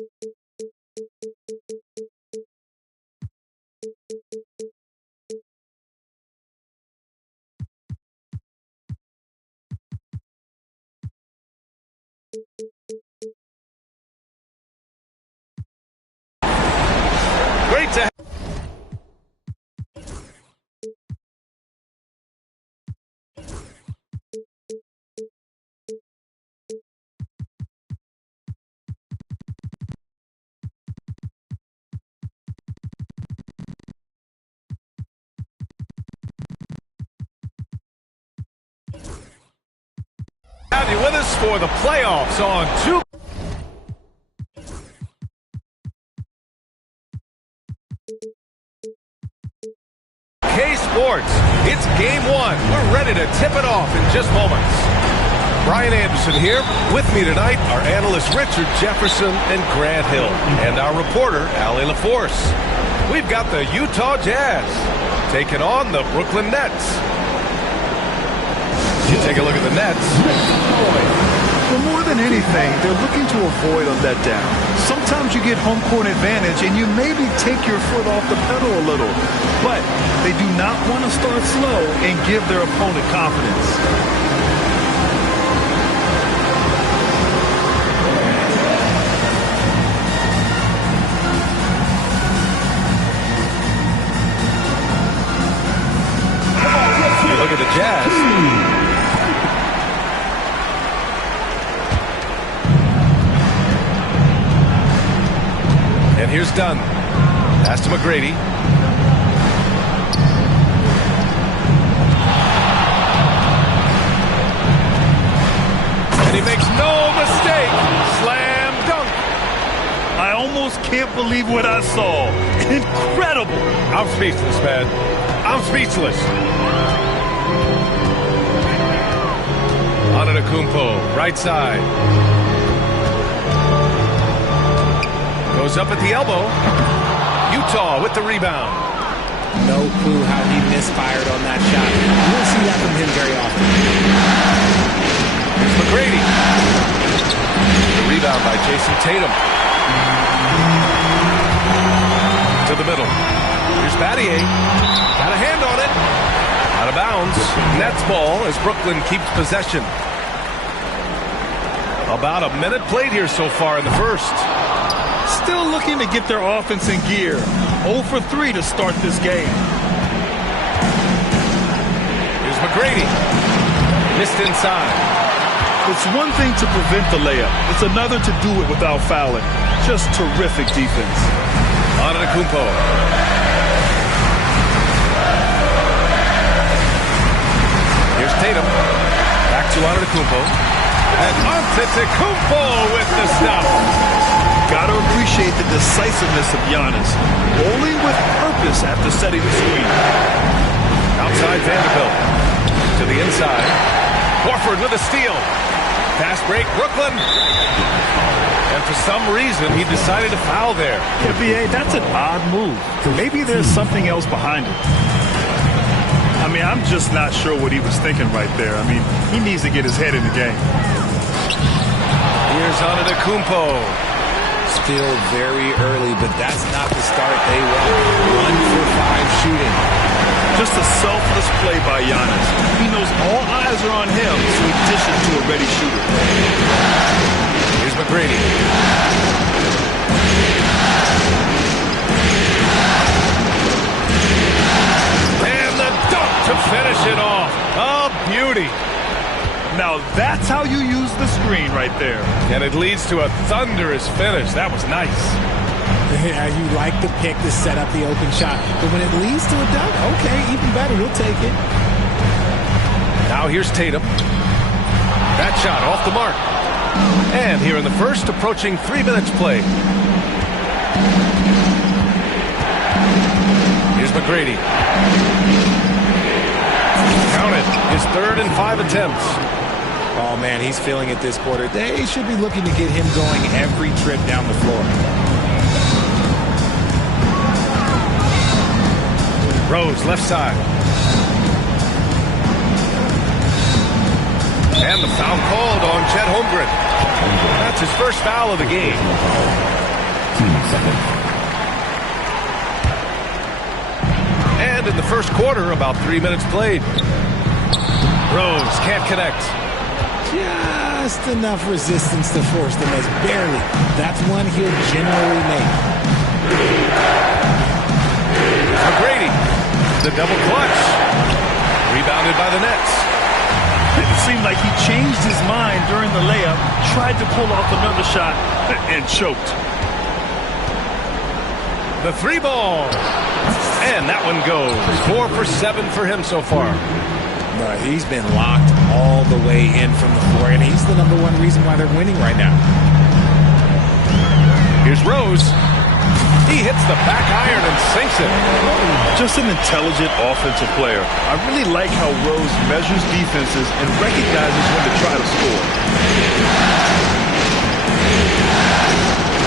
Great to have. Have you with us for the playoffs on 2. Sports. It's game 1. We're ready to tip it off in just moments. Brian Anderson here. With me tonight are analysts Richard Jefferson and Grant Hill, and our reporter Allie LaForce. We've got the Utah Jazz taking on the Brooklyn Nets. You take a look at the Nets. Well, more than anything, they're looking to avoid a letdown. Sometimes you get home court advantage and you maybe take your foot off the pedal a little. But they do not want to start slow and give their opponent confidence. Look at the Jazz. And here's Dunn. Pass to McGrady. And he makes no mistake. Slam dunk. I almost can't believe what I saw. Incredible. I'm speechless, man. I'm speechless. Antetokounmpo, right side. Goes up at the elbow. Utah with the rebound. No clue how he misfired on that shot. You won't see that from him very often. Here's McGrady. The rebound by Jason Tatum. To the middle. Here's Battier. Got a hand on it. Out of bounds. Nets ball as Brooklyn keeps possession. About a minute played here so far in the first. Still looking to get their offense in gear. 0 for 3 to start this game. Here's McGrady. Missed inside. It's one thing to prevent the layup. It's another to do it without fouling. Just terrific defense. Antetokounmpo. Here's Tatum. Back to Antetokounmpo. And Antetokounmpo with the stop. Gotta appreciate the decisiveness of Giannis. Rolling with purpose after setting the screen. Outside Vanderbilt. To the inside. Horford with a steal. Fast break, Brooklyn. And for some reason, he decided to foul there. Yeah, B.A., that's an odd move. Maybe there's something else behind it. I mean, I'm just not sure what he was thinking right there. I mean, he needs to get his head in the game. Here's Antetokounmpo. Still very early, but that's not the start they want. 1 for 5 shooting. Just a selfless play by Giannis. He knows all eyes are on him, so he dishes to a ready shooter. Here's McGrady. And the dunk to finish it off. A beauty. Now that's how you use the screen right there. And it leads to a thunderous finish. That was nice. Yeah, you like the pick to set up the open shot. But when it leads to a dunk, okay, even better. We'll take it. Now here's Tatum. That shot off the mark. And here in the first, approaching 3 minutes play. Here's McGrady. Count it. His 3rd and 5 attempts. Oh, man, he's feeling it this quarter. They should be looking to get him going every trip down the floor. Rose, left side. And the foul called on Chet Holmgren. That's his first foul of the game. seconds. And in the first quarter, about 3 minutes played. Rose can't connect. Just enough resistance to force the miss. Barely. That's one he'll generally make. McGrady, the double clutch. Rebounded by the Nets. It seemed like he changed his mind during the layup, tried to pull off another shot, and choked. The three ball. And that one goes. 4 for 7 for him so far. He's been locked all the way in from the floor, and he's the #1 reason why they're winning right now. Here's Rose. He hits the back iron and sinks it. Just an intelligent offensive player. I really like how Rose measures defenses and recognizes when to try to score.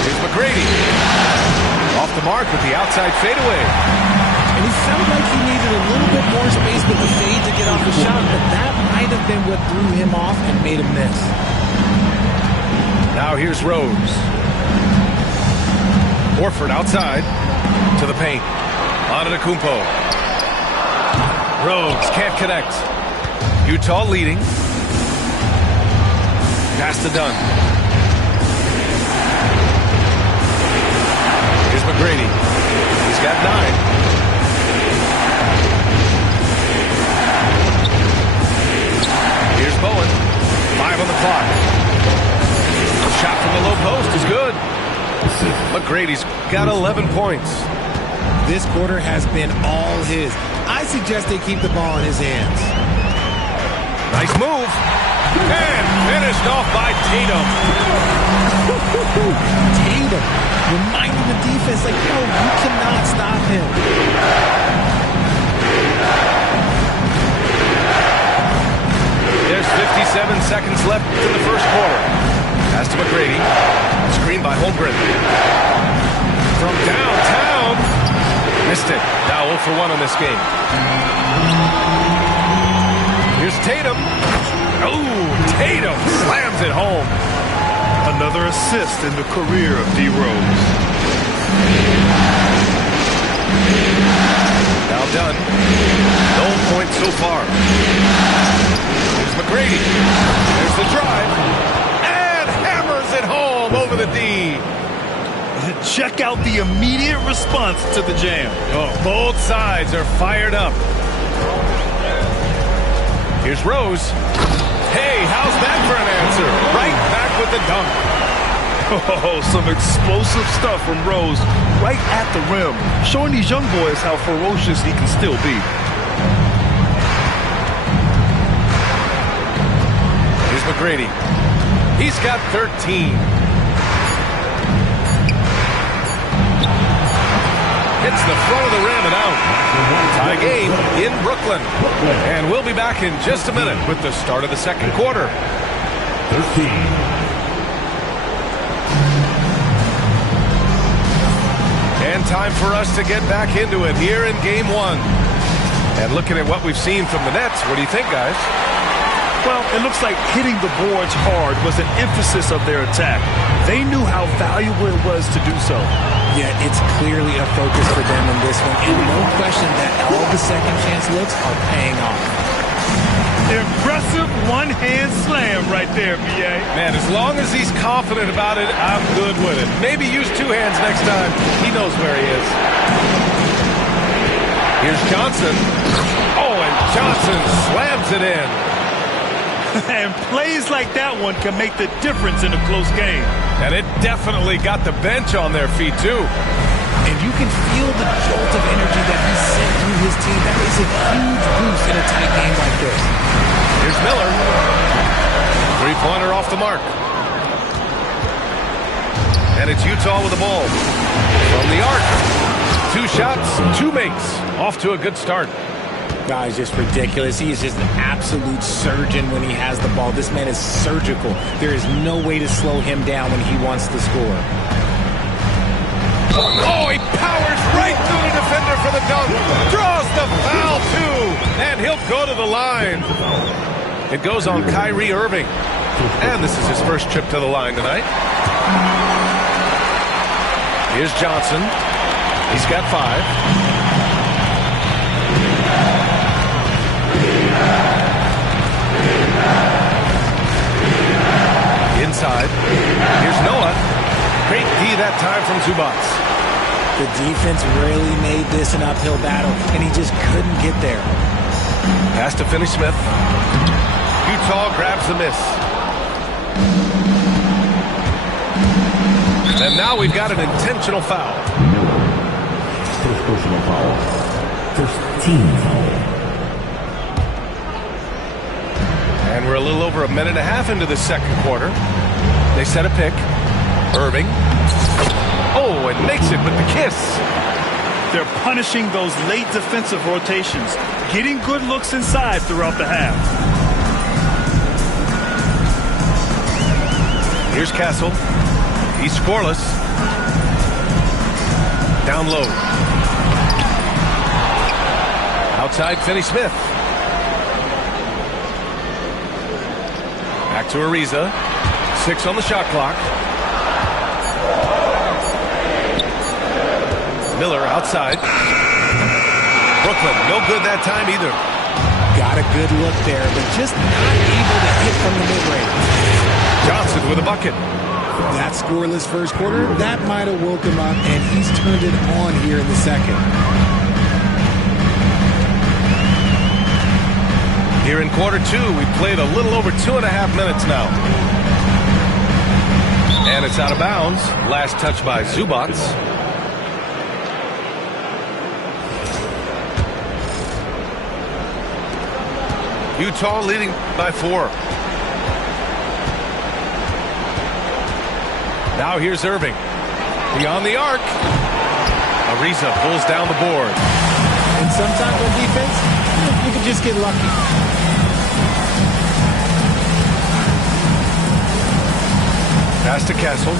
Here's McGrady. Off the mark with the outside fadeaway. And he felt like he needed a little bit more space with the fade to get off the shot, but that might have been what threw him off and made him miss. Now here's Rose. Horford outside to the paint. Antetokounmpo. Rose can't connect. Utah leading. Pass to Dunn. Here's McGrady. He's got 9. Here's Bowen. 5 on the clock. Shot from the low post is good. McGrady's got 11 points. This quarter has been all his. I suggest they keep the ball in his hands. Nice move. And finished off by Tatum. Tatum reminding the defense, like, no, you cannot stop him. There's 57 seconds left in the first quarter. Pass to McGrady. Screen by Holmgren. From downtown. Missed it. Now 0 for 1 on this game. Here's Tatum. Oh, Tatum slams it home. Another assist in the career of D. Rose. Now done. No points so far. Here's McGrady. There's the drive. And hammers it home over the D. Check out the immediate response to the jam. Oh, both sides are fired up. Here's Rose. Hey, how's that for an answer? Right back with the dunk. Oh, some explosive stuff from Rose right at the rim, showing these young boys how ferocious he can still be. Here's McGrady. He's got 13. Hits the front of the rim and out. Tie game in Brooklyn. And we'll be back in just a minute with the start of the second quarter. 13. And time for us to get back into it here in game 1. And looking at what we've seen from the Nets, what do you think, guys? Well, it looks like hitting the boards hard was an emphasis of their attack. They knew how valuable it was to do so. Yeah, it's clearly a focus for them in this one, and no question that all the second chance looks are paying off. Impressive one-hand slam right there, B.A. Man, as long as he's confident about it, I'm good with it. Maybe use 2 hands next time. He knows where he is. Here's Johnson. Oh, and Johnson slams it in. And plays like that one can make the difference in a close game. And it definitely got the bench on their feet, too. And you can feel the jolt of energy that he sent through his team. That is a huge boost in a tight game like this. Here's Miller. 3-pointer off the mark. And it's Utah with the ball. From the arc. 2 shots, 2 makes. Off to a good start. Guys, just ridiculous. He is just an absolute surgeon when he has the ball. This man is surgical. There is no way to slow him down when he wants to score. Oh, he powers right through the defender for the dunk. Draws the foul, too. And he'll go to the line. It goes on Kyrie Irving. And this is his first trip to the line tonight. Here's Johnson. He's got 5. Inside. Here's Noah. Great D that time from Zubats. The defense really made this an uphill battle, and he just couldn't get there. Pass to Finney-Smith. Utah grabs the miss. And now we've got an intentional foul. First personal foul. First team foul. And we're a little over a minute and a half into the second quarter. They set a pick. Irving. Oh, and makes it with the kiss. They're punishing those late defensive rotations, getting good looks inside throughout the half. Here's Castle. He's scoreless. Down low. Outside Finney-Smith. Back to Ariza. 6 on the shot clock. Miller outside. Brooklyn, no good that time either. Got a good look there, but just not able to hit from the mid-range. Johnson with a bucket. That scoreless first quarter, that might have woke him up, and he's turned it on here in the second. Here in quarter 2, we played a little over 2.5 minutes now. And it's out of bounds. Last touch by Zubats. Utah leading by 4. Now here's Irving. Beyond the arc. Ariza pulls down the board. And sometimes on defense, you can just get lucky. Pass to Castle.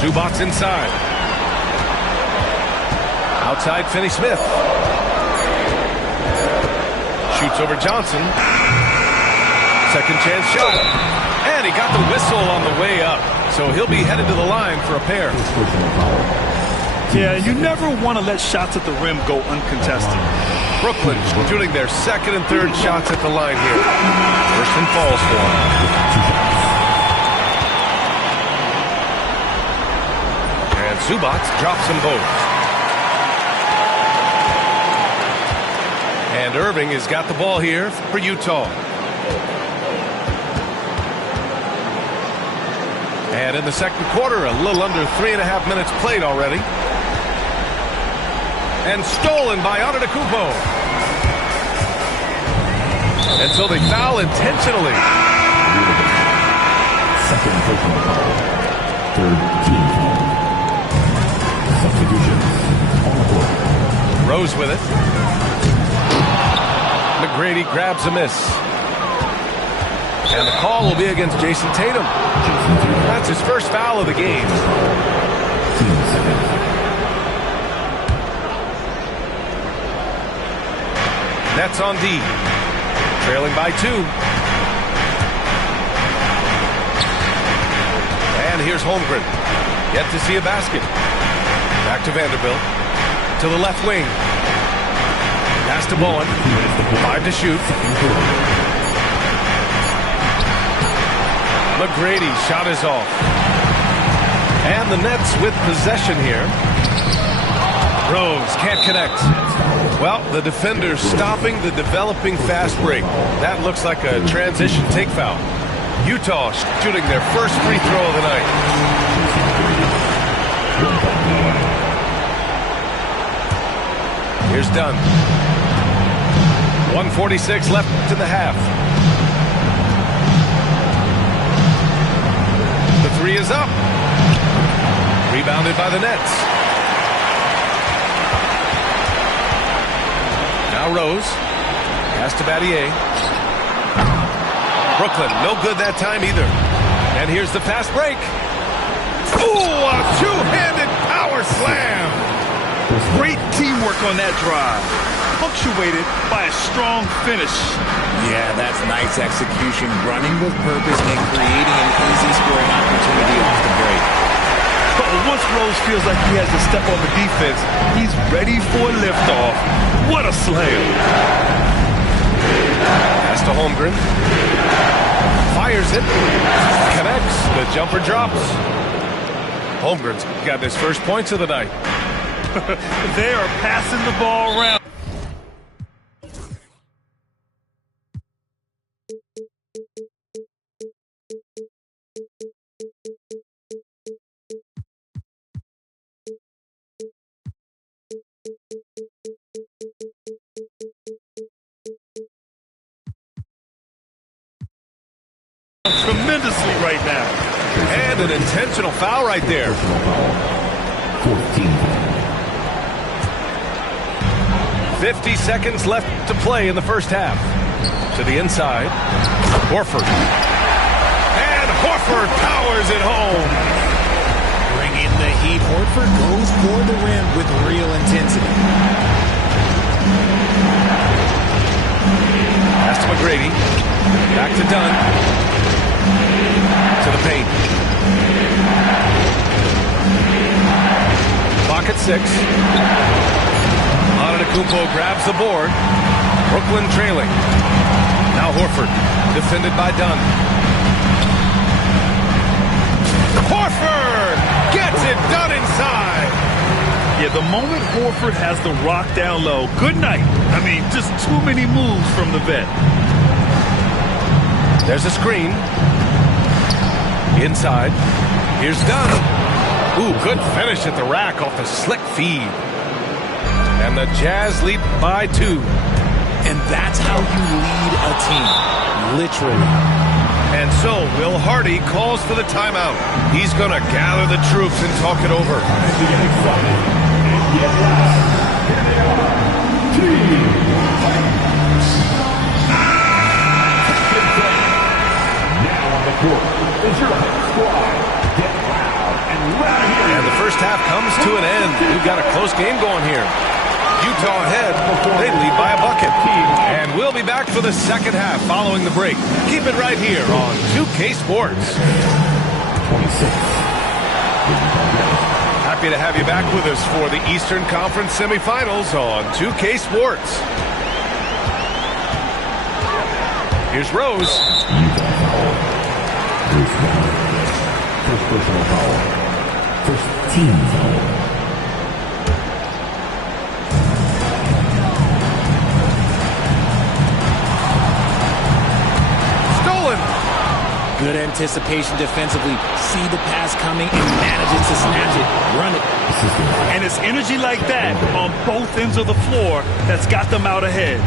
Zubats inside. Outside Finney-Smith. Shoots over Johnson. Second chance shot. And he got the whistle on the way up. So he'll be headed to the line for a pair. Yeah, you never want to let shots at the rim go uncontested. Brooklyn shooting their second and third shots at the line here. First one falls for him. And Zubats drops them both. And Irving has got the ball here for Utah. And in the second quarter, a little under 3.5 minutes played already. And stolen by Antetokounmpo. And so they foul intentionally. Second personal foul. Third team foul. Substitutions on the court. Rose with it. McGrady grabs a miss. And the call will be against Jason Tatum. That's his first foul of the game. Team second. Nets on D. Trailing by 2. And here's Holmgren. Yet to see a basket. Back to Vanderbilt. To the left wing. Pass to Bowen. 5 to shoot. McGrady shot is off. And the Nets with possession here. Rose can't connect. Well, the defender's stopping the developing fast break. That looks like a transition take foul. Utah shooting their first free throw of the night. Here's Dunn. 1:46 left in the half. The three is up. Rebounded by the Nets. Now Rose. Pass to Battier. Brooklyn, no good that time either. And here's the fast break. Ooh, a two-handed power slam. Great teamwork on that drive. punctuated by a strong finish. Yeah, that's nice execution, running with purpose and creating an easy scoring opportunity off the break. But once Rose feels like he has to step on the defense, he's ready for a liftoff. What a slam. Pass to Holmgren. Fires it. Connects. The jumper drops. Holmgren's got his first points of the night. They are passing the ball around. Tremendously right now. And an intentional foul right there. 14. 50 seconds left to play in the first half. To the inside. Horford. And Horford powers it home. Bringing the heat. Horford goes for the rim with real intensity. Pass to McGrady. Back to Dunn. To the paint. Clock at 6. Antetokounmpo grabs the board. Brooklyn trailing. Now Horford, defended by Dunn. Horford gets it done inside. Yeah, the moment Horford has the rock down low, good night. I mean, just too many moves from the vet. There's a screen. Inside. Here's Dunn. Ooh, good finish at the rack off the slick feed. And the Jazz lead by 2. And that's how you lead a team. Literally. And so Will Hardy calls for the timeout. He's going to gather the troops and talk it over. And the first half comes to an end. We've got a close game going here. Utah ahead. They lead by a bucket. And we'll be back for the second half following the break. Keep it right here on 2K Sports. 26. Happy to have you back with us for the Eastern Conference semifinals on 2K Sports. Here's Rose. First personal foul. First team foul. Stolen. Good anticipation defensively. See the pass coming and manages to snatch it. Run it. And it's energy like that on both ends of the floor that's got them out ahead.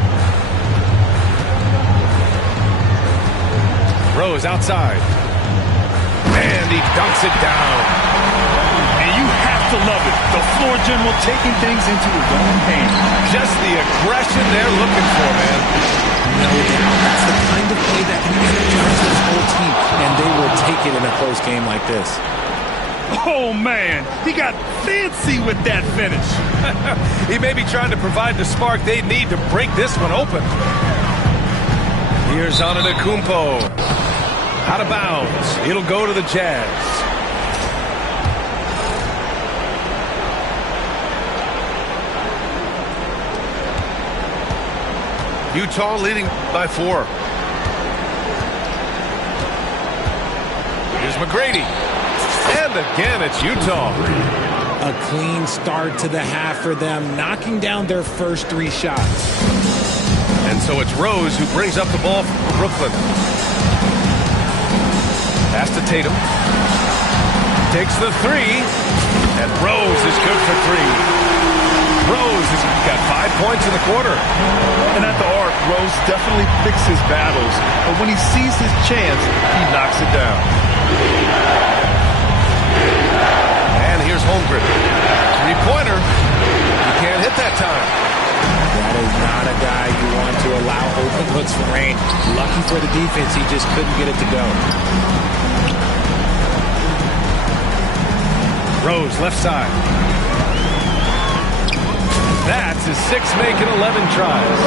Rose outside. And he dunks it down. And you have to love it. The floor general taking things into his own hands. Just the aggression they're looking for, man. No doubt. That's the kind of play that can energize this whole team. And they will take it in a close game like this. Oh, man. He got fancy with that finish. He may be trying to provide the spark they need to break this one open. Here's Antetokounmpo. Out of bounds. It'll go to the Jazz. Utah leading by 4. Here's McGrady. And again, it's Utah. A clean start to the half for them, knocking down their first 3 shots. And so it's Rose who brings up the ball for Brooklyn. Pass to Tatum. Takes the 3. And Rose is good for 3. Rose has got 5 points in the quarter. And at the arc, Rose definitely picks his battles. But when he sees his chance, he knocks it down. And here's Holmgren. 3-pointer. He can't hit that time. That is not a guy you want to allow open looks for rain. Lucky for the defense, he just couldn't get it to go. Rose, left side. That's his 6th make in 11 tries.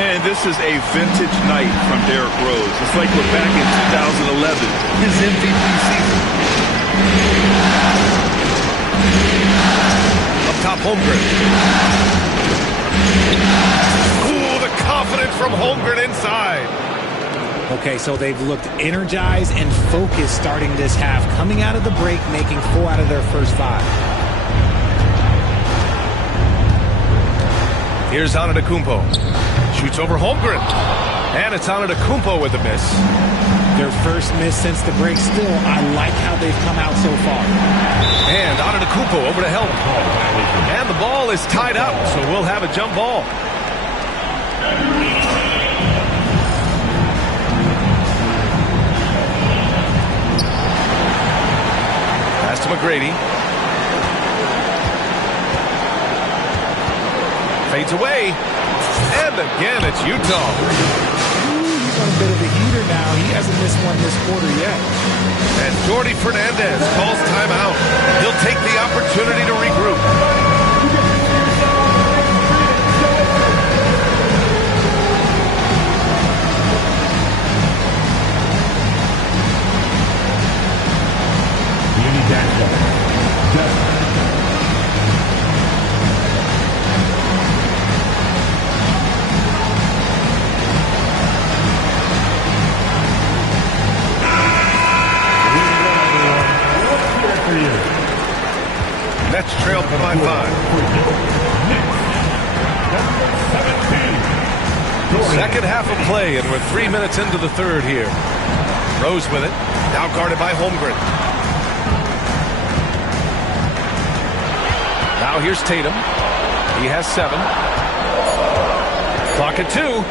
And this is a vintage night from Derrick Rose. It's like we're back in 2011, his MVP season. Up top, Holmgren. Ooh, the confidence from Holmgren inside. Okay, so they've looked energized and focused starting this half, coming out of the break, making 4 out of their first 5. Here's Antetokounmpo. Shoots over Holmgren. And it's Antetokounmpo with a miss. Their first miss since the break. Still, I like how they've come out so far. And Antetokounmpo over to help. And the ball is tied up, so we'll have a jump ball. Pass to McGrady. Fades away. And again, it's Utah. He's on a bit of a heater now. He hasn't missed one this quarter yet. And Jordi Fernandez calls timeout. He'll take the opportunity to regroup. Nets trail by 5. Second half of play, and we're 3 minutes into the third here. Rose with it. Now guarded by Holmgren. Now here's Tatum. He has 7. Clock at 2.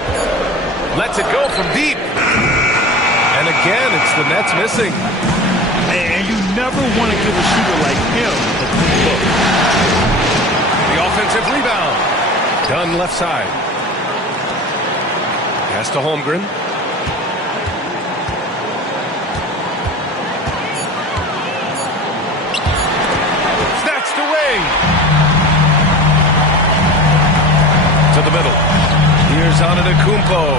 Lets it go from deep. And again, it's the Nets missing. And you never want to give a shooter like him a clean look. The offensive rebound. Done left side. Pass to Holmgren. Snatched away. To the middle. Here's Antetokounmpo.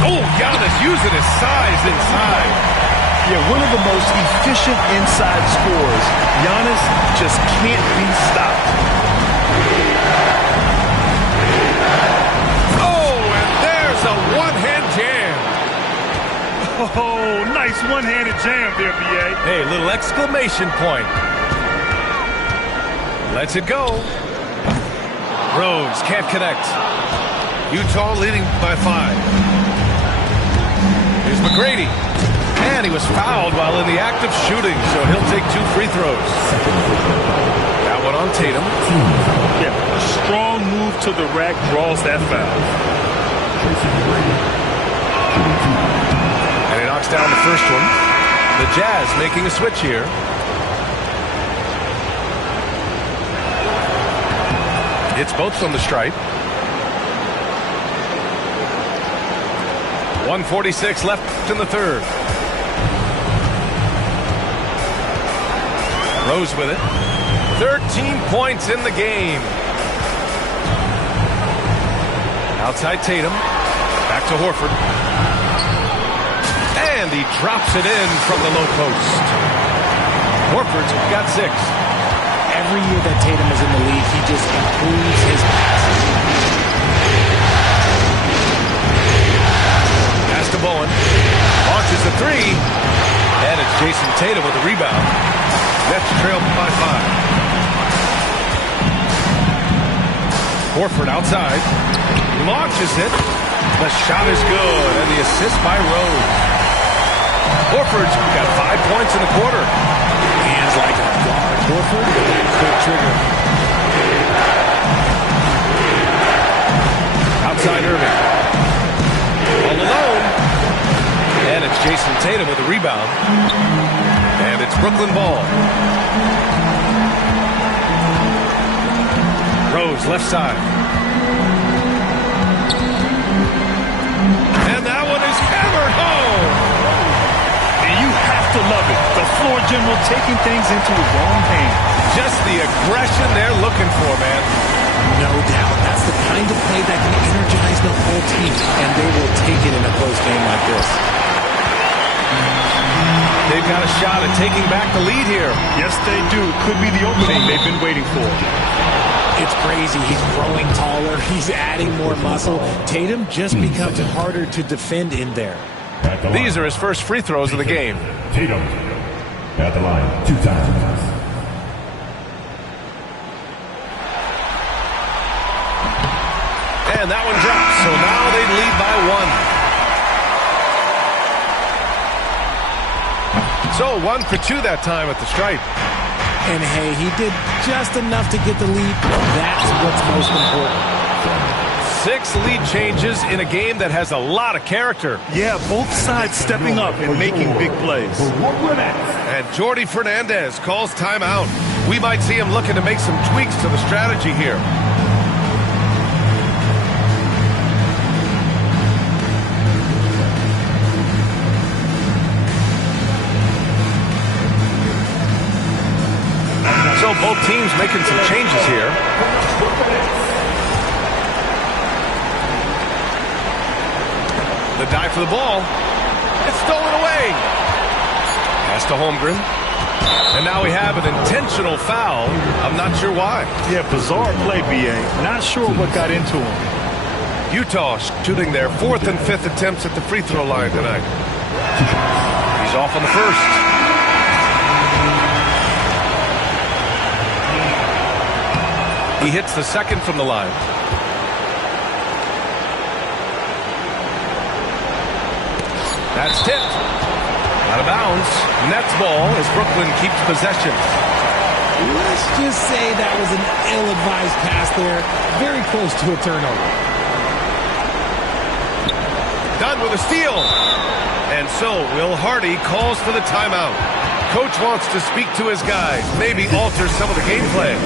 Oh, Giannis using his size inside. Yeah, one of the most efficient inside scorers. Giannis just can't be stopped. Oh, and there's a one-hand jam. Oh, nice one-handed jam there, B.A. Hey, little exclamation point. Lets it go. Rose can't connect. Utah leading by 5. Here's McGrady. And he was fouled while in the act of shooting, so he'll take 2 free throws. That one on Tatum. Yeah, a strong move to the rack draws that foul. And he knocks down the first one. The Jazz making a switch here. It's both from the stripe. 1:46 left in the third. Rose with it. 13 points in the game. Outside Tatum. Back to Horford. And he drops it in from the low post. Horford's got 6. Every year that Tatum is in the league, he just improves his passing. Pass to Bowen. Launches the 3. And it's Jason Tatum with the rebound. Nets trail by 5. Horford outside. Launches it. The shot is good. And the assist by Rose. Horford's got 5 points in the quarter. Hands like a guard. Horford with that quick trigger. Outside Irving. All alone. And it's Jason Tatum with the rebound. And it's Brooklyn ball. Rose left side. And that one is hammered home. And you have to love it. The floor general taking things into his own hands. Just the aggression they're looking for, man. No doubt. That's the kind of play that can energize the whole team, and they will take it in a close game like this. They've got a shot at taking back the lead here. Yes, they do. Could be the opening they've been waiting for. It's crazy. He's growing taller. He's adding more muscle. Tatum just becomes harder to defend in there. These are his first free throws of the game. Tatum at the line 2 times. And that one drops, so now they lead by 1. So 1 for 2 that time at the stripe. And hey, he did just enough to get the lead. That's what's most important. 6 lead changes in a game that has a lot of character. Yeah, both sides stepping up and making big plays. And Jordi Fernandez calls timeout. We might see him looking to make some tweaks to the strategy here. So both teams making some changes here. The dive for the ball. It's stolen away. Pass to Holmgren. And now we have an intentional foul. I'm not sure why. Yeah, bizarre play, BA. Not sure what got into him. Utah shooting their 4th and 5th attempts at the free throw line tonight. He's off on the first. He hits the second from the line. That's tipped. Out of bounds. Nets ball as Brooklyn keeps possession. Let's just say that was an ill-advised pass there. Very close to a turnover. Done with a steal. And so Will Hardy calls for the timeout. Coach wants to speak to his guys, maybe alter some of the game plan.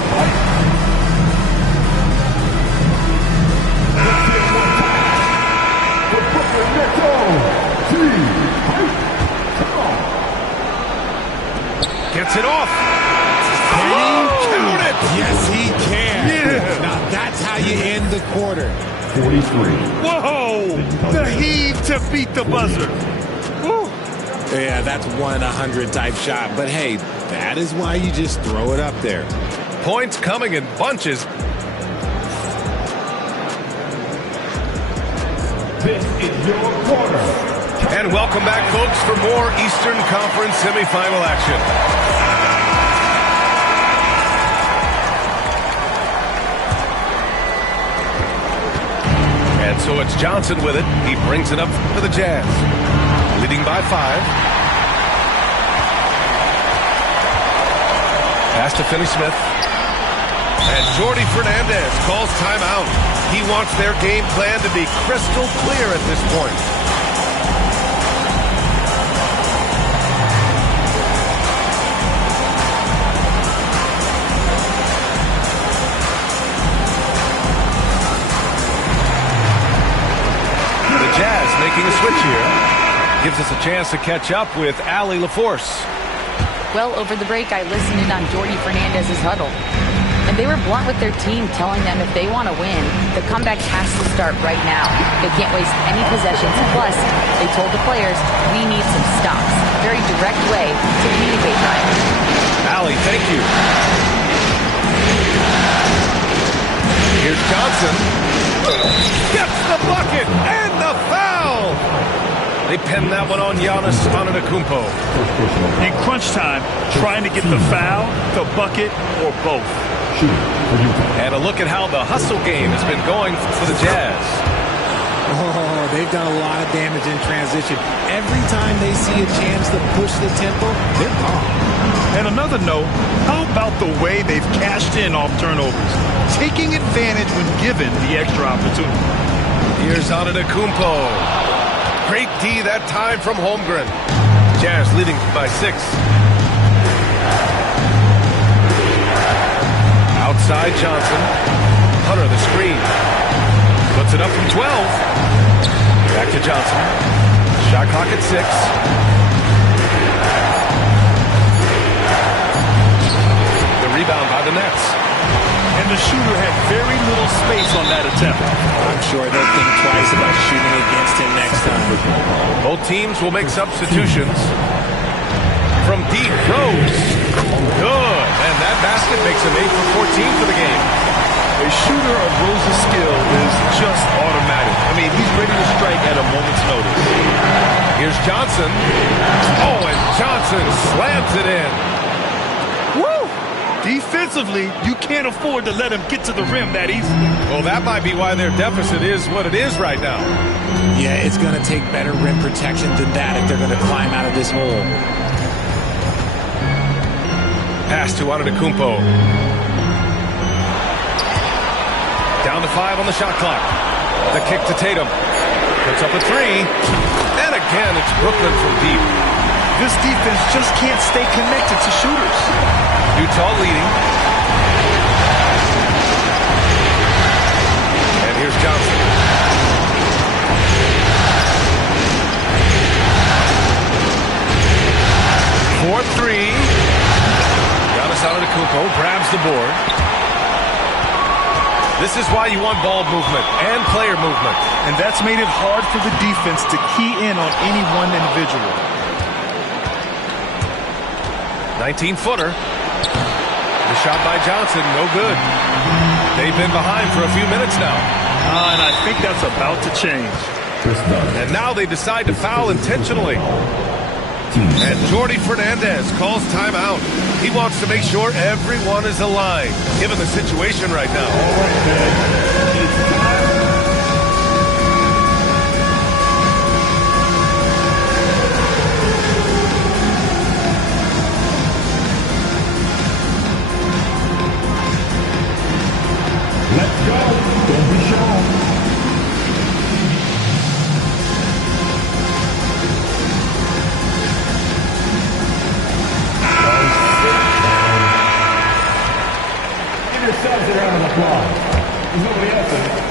Gets it off. Can he count it? Yes, he can. Yeah. Now that's how you end the quarter. 43. Whoa! The heave to beat the buzzer. Woo. Yeah, that's 1 in 100 type shot. But hey, that is why you just throw it up there. Points coming in bunches. This is your quarter. And welcome back, folks, for more Eastern Conference semifinal action. And so it's Johnson with it. He brings it up for the Jazz. Leading by 5. Pass to Finney-Smith. And Jordi Fernandez calls timeout. He wants their game plan to be crystal clear at this point. The Jazz making a switch here. Gives us a chance to catch up with Allie LaForce. Well, over the break, I listened in on Jordi Fernandez's huddle. And they were blunt with their team, telling them if they want to win, the comeback has to start right now. They can't waste any possessions. Plus, they told the players, we need some stops. Very direct way to communicate, Ryan. Allie, thank you. Here's Johnson. Gets the bucket and the foul. They pinned that one on Giannis Antetokounmpo. In crunch time, trying to get the foul, the bucket, or both. And a look at how the hustle game has been going for the Jazz. Oh, they've done a lot of damage in transition. Every time they see a chance to push the tempo, they're gone. And another note, how about the way they've cashed in off turnovers? Taking advantage when given the extra opportunity. Here's Antetokounmpo. Great D that time from Holmgren. Jazz leading by 6. Outside Johnson. Hunter the screen. Puts it up from 12. Back to Johnson. Shot clock at 6. The rebound by the Nets. And And the shooter had very little space on that attempt. I'm sure they'll think twice about shooting against him next time. Both teams will make substitutions. From deep, Rose. Good. And that basket makes him 8 for 14 for the game. A shooter of Rose's skill is just automatic. I mean, he's ready to strike at a moment's notice. Here's Johnson. Oh, and Johnson slams it in. Woo! Defensively, you can't afford to let him get to the rim that easily. Well, that might be why their deficit is what it is right now. Yeah, it's going to take better rim protection than that if they're going to climb out of this hole. Pass to Antetokounmpo. Down to 5 on the shot clock. The kick to Tatum. Puts up a 3. And again, it's Brooklyn from deep. This defense just can't stay connected to shooters. Utah leading. And here's Johnson. For 3. Giannis Antetokounmpo grabs the board. This is why you want ball movement and player movement. And that's made it hard for the defense to key in on any one individual. 19-footer. The shot by Johnson, no good. They've been behind for a few minutes now. And I think that's about to change. And now they decide to foul intentionally. And Jordi Fernandez calls timeout. He wants to make sure everyone is aligned, given the situation right now. Let's go. Don't be shy.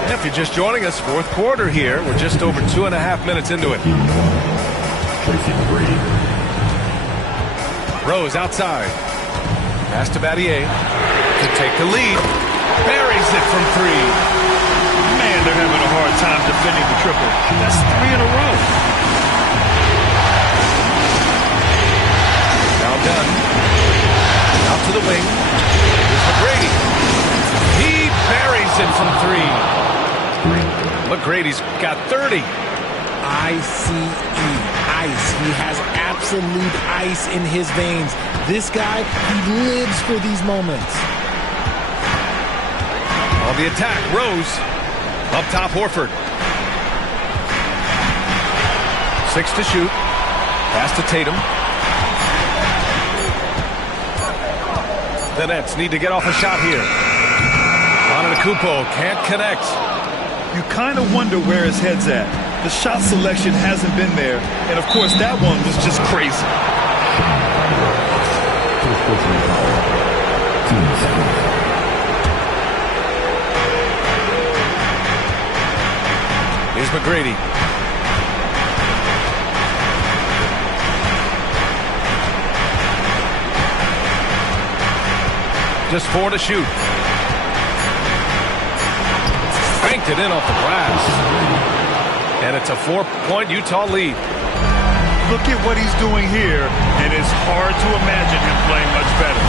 If you're just joining us, fourth quarter here. We're just over 2.5 minutes into it. Rose outside. Pass to Battier to take the lead. Buries it from 3. Man, they're having a hard time defending the triple. That's 3 in a row. Now done. Out to the wing. Here's McGrady. He buries it from 3. McGrady's got 30. ICE, ice. He has absolute ice in his veins. This guy, he lives for these moments. On the attack, Rose. Up top, Horford. 6 to shoot. Pass to Tatum. The Nets need to get off a shot here. Antetokounmpo can't connect. You kind of wonder where his head's at. The shot selection hasn't been there. And, of course, that one was just crazy. Here's McGrady. Just 4 to shoot. Banked it in off the glass. And it's a 4-point Utah lead. Look at what he's doing here, and it's hard to imagine him playing much better.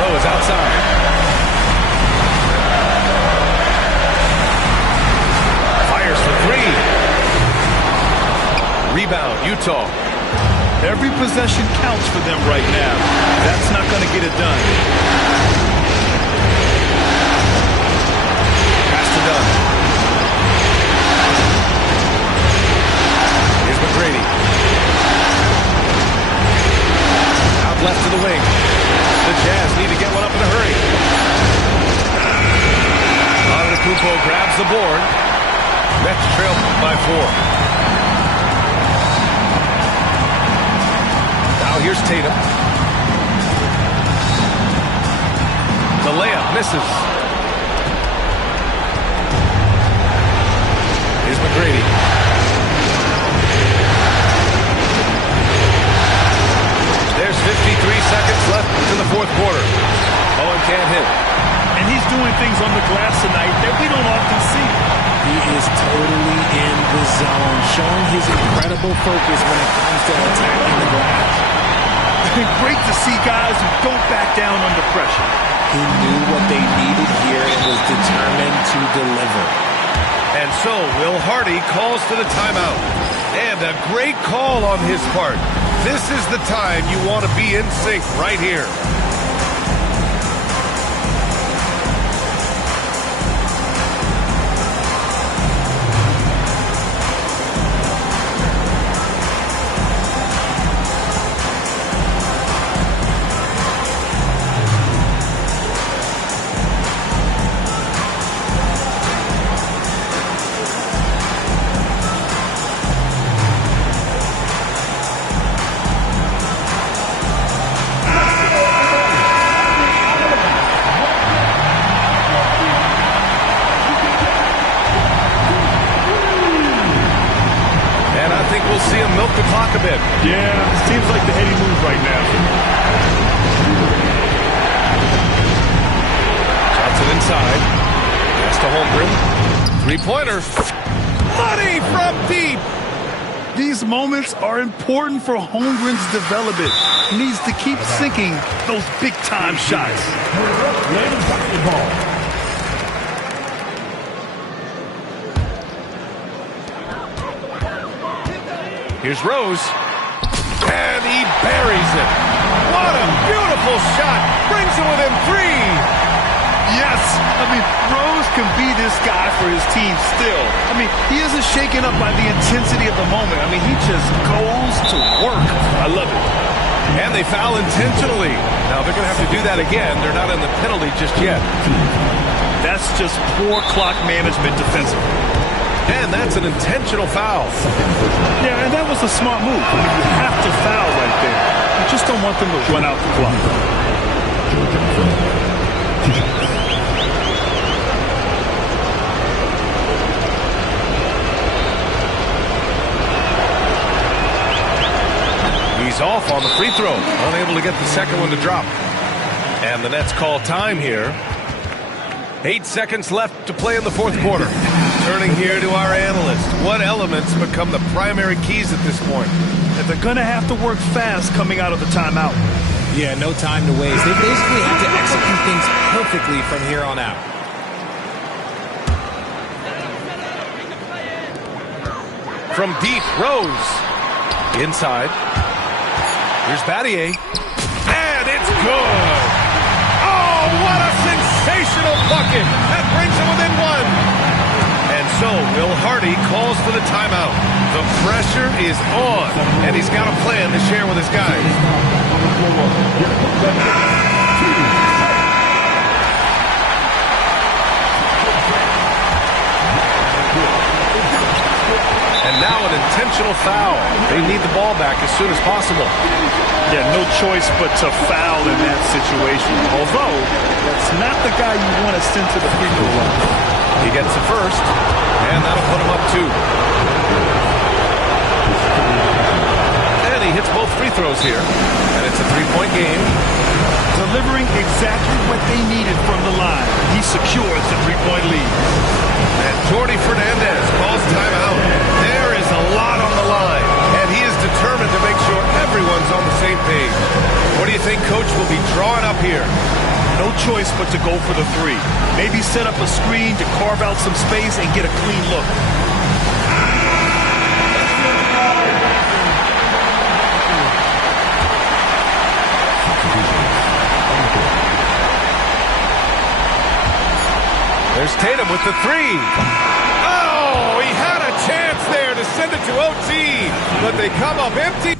Rose outside. Fires for 3. Rebound, Utah. Every possession counts for them right now. That's not going to get it done. Pass to Dunn. Here's McGrady. Out left to the wing. The Jazz need to get one up in a hurry. Antetokounmpo grabs the board. Nets trail by 4. Here's Tatum. The layup misses. Here's McGrady. There's 53 seconds left to incredible focus when it comes to attacking the glass. Great to see guys who don't back down under pressure. He knew what they needed here and was determined to deliver. And so Will Hardy calls for the timeout. And a great call on his part. This is the time you want to be in sync right here. See him milk the clock a bit. Yeah, seems like the heady move right now. Johnson inside. Pass to Holmgren. Three-pointer. Money from deep. These moments are important for Holmgren's development. He needs to keep sinking those big-time shots. Here's Rose. And he buries it. What a beautiful shot. Brings it within three. Yes. I mean, Rose can be this guy for his team still. I mean, he isn't shaken up by the intensity of the moment. I mean, he just goes to work. I love it. And they foul intentionally. Now, they're going to have to do that again. They're not in the penalty just yet. That's just poor clock management defensively. And that's an intentional foul. Yeah, and that was a smart move. I mean, you have to foul right there. You just don't want them to run out the clock. He's off on the free throw. Unable to get the second one to drop. And the Nets call time here. 8 seconds left to play in the fourth quarter. Turning here to our analyst. What elements become the primary keys at this point? And they're going to have to work fast coming out of the timeout. Yeah, no time to waste. They basically have to execute things perfectly from here on out. From deep, Rose. Inside. Here's Battier. And it's good. Oh, what a sensational bucket. That brings him within one. And so Will Hardy calls for the timeout. The pressure is on, and he's got a plan to share with his guys. And now an intentional foul. They need the ball back as soon as possible. Yeah, no choice but to foul in that situation. Although, that's not the guy you want to send to the free throw line. He gets the first, and that'll put him up 2. And he hits both free throws here, and it's a 3-point game. Delivering exactly what they needed from the line. He secures the 3-point lead. And Jordi Fernandez calls timeout. There is a lot on the line, and he is determined to make sure everyone's on the same page. What do you think Coach will be drawing up here? No choice but to go for the 3. Maybe set up a screen to carve out some space and get a clean look. There's Tatum with the 3. Oh, he had a chance there to send it to OT, but they come up empty.